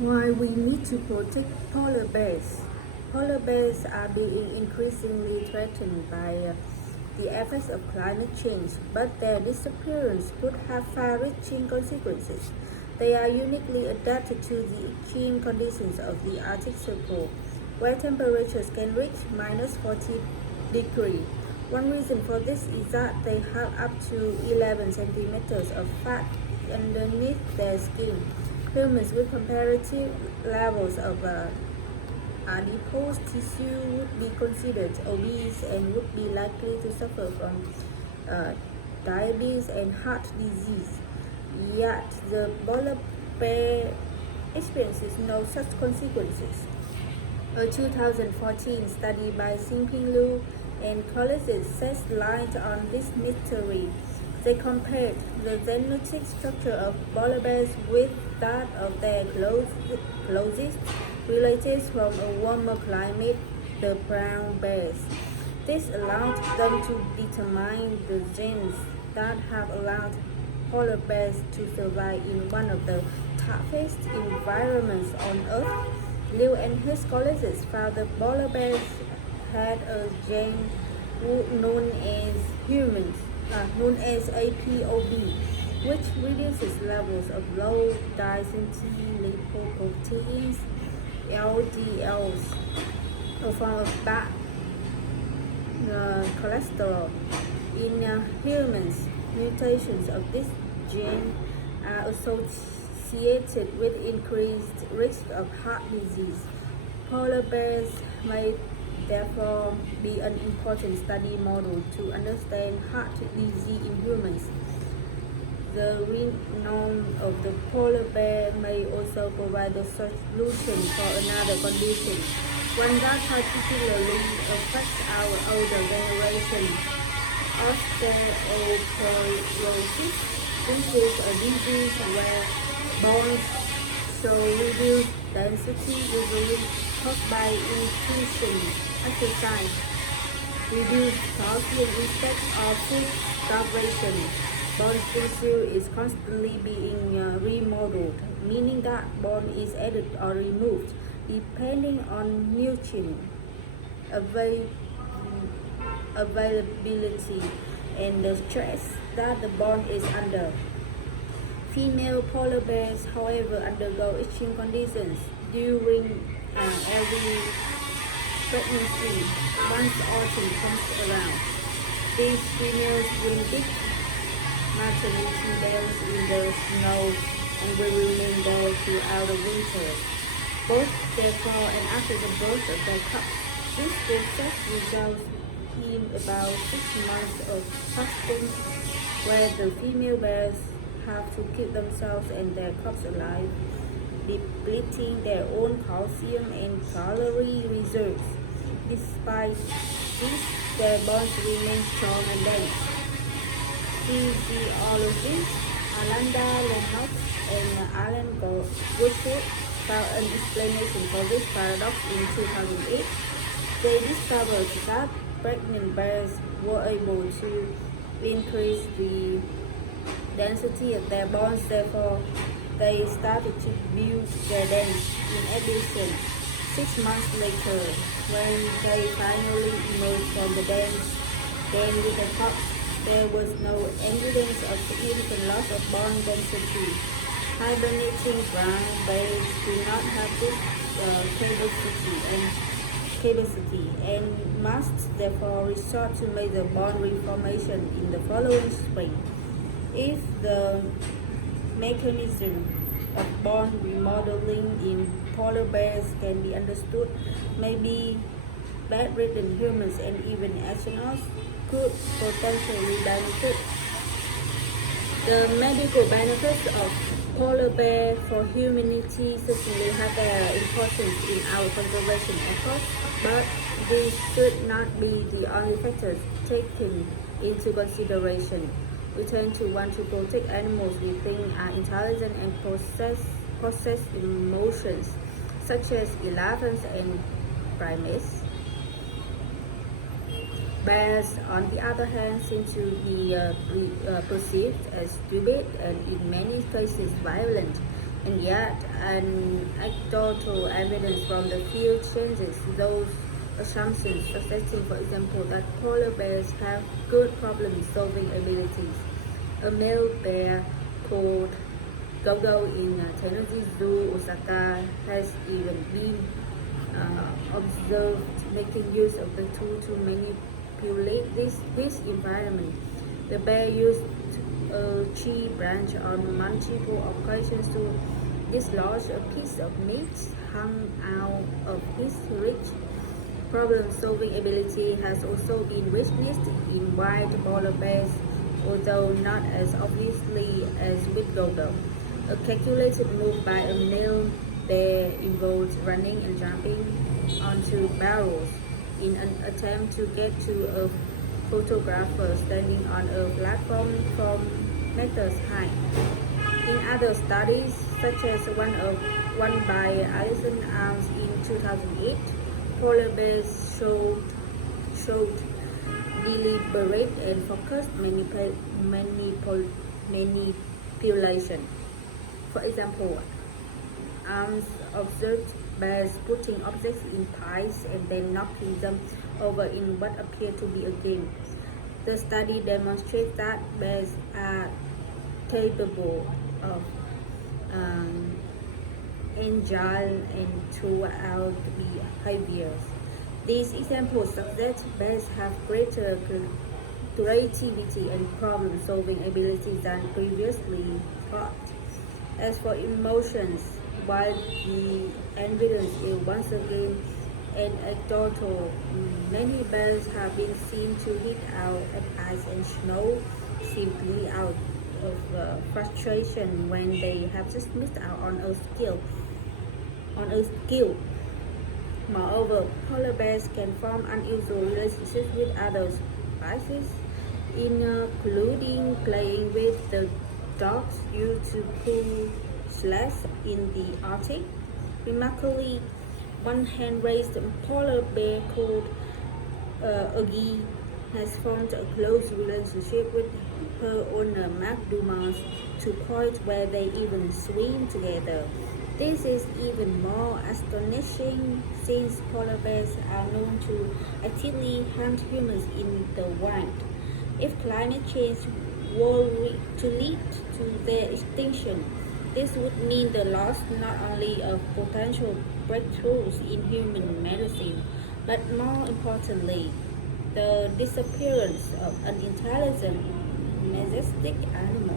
Why we need to protect polar bears. Polar bears are being increasingly threatened by the effects of climate change, but their disappearance could have far-reaching consequences. They are uniquely adapted to the extreme conditions of the Arctic Circle, where temperatures can reach minus 40 degrees. One reason for this is that they have up to 11 centimeters of fat underneath their skin. Humans with comparative levels of adipose tissue would be considered obese and would be likely to suffer from uh, diabetes and heart disease. Yet the polar bear experiences no such consequences. A 2014 study by Xinping Liu and colleagues sheds light on this mystery. They compared the genetic structure of polar bears with that of their closest relatives from a warmer climate, the brown bears. This allowed them to determine the genes that have allowed polar bears to survive in one of the toughest environments on Earth. Liu and his colleagues found the polar bears had a gene known as humans, known as APOB, which reduces levels of low density lipoproteins (LDLs), a form of bad cholesterol. In humans, mutations of this gene are associated with increased risk of heart disease. Polar bears may therefore be an important study model to understand heart disease in humans. The renown of the polar bear may also provide a solution for another condition, one that particularly affects our older generation, osteoporosis. This is a disease where bones show reduced density, usually caused by increasing exercise, reduced calcium intake, or food starvation. Bone tissue is constantly being remodeled, meaning that bone is added or removed depending on nutrient avail- availability and the stress that the bone is under. Female polar bears, however, undergo extreme conditions during every pregnancy once autumn comes around. These females bring big maternity bells in the snow and will remain there throughout the winter, both before and after the birth of their cubs. This process results in about 6 months of suspense where the female bears have to keep themselves and their cubs alive, depleting their own calcium and calorie reserves. Despite this, their bones remain strong and dense. Physiologists Alanda Lennox and Alan Goodwood found an explanation for this paradox in 2008. They discovered that pregnant bears were able to increase the density of their bones, therefore they started to build their dens. In addition, 6 months later, when they finally emerged from the dens, then with the cubs, there was no evidence of significant loss of bone density. Hibernating brown bears do not have this capacity and must therefore resort to major bone reformation in the following spring. If the mechanism of bone remodeling in polar bears can be understood, maybe bedridden humans and even astronauts could potentially benefit. The medical benefits of polar bear for humanity certainly have their importance in our conservation efforts, but these should not be the only factors taken into consideration. We tend to want to protect animals we think are intelligent and possess emotions, such as elephants and primates. Bears, on the other hand, seem to be perceived as stupid and in many cases violent. And yet, anecdotal evidence from the field changes those assumptions, suggesting, for example, that polar bears have good problem-solving abilities. A male bear called Gogo in Tennoji Zoo, Osaka, has even been observed making use of the tool to manipulate this environment. The bear used a tree branch on multiple occasions to dislodge a piece of meat hung out of his reach. Problem-solving ability has also been witnessed in white polar bears, although not as obviously as with Gogo. A calculated move by a male bear involves running and jumping onto barrels in an attempt to get to a photographer standing on a platform from meters high. In other studies, such as one by Alison Arms in 2008, polar bears showed deliberate and focused manipulation. For example, Arms observed bears putting objects in piles and then knocking them over in what appeared to be a game. The study demonstrates that bears are capable of um, agile and throughout behaviors. These examples suggest bears have greater creativity and problem-solving abilities than previously thought. As for emotions, while the evidence is once again anecdotal, many bears have been seen to hit out at ice and snow simply out of frustration when they have just missed out on a skill. Moreover, polar bears can form unusual relationships with other species, including playing with the dogs used to pull sledges in the Arctic. Remarkably, one hand-raised polar bear called Augie has formed a close relationship with her owner Mark Dumas to point where they even swim together. This is even more astonishing since polar bears are known to actively hunt humans in the wild. If climate change were to lead to their extinction, this would mean the loss not only of potential breakthroughs in human medicine, but more importantly, the disappearance of an intelligent, majestic animal.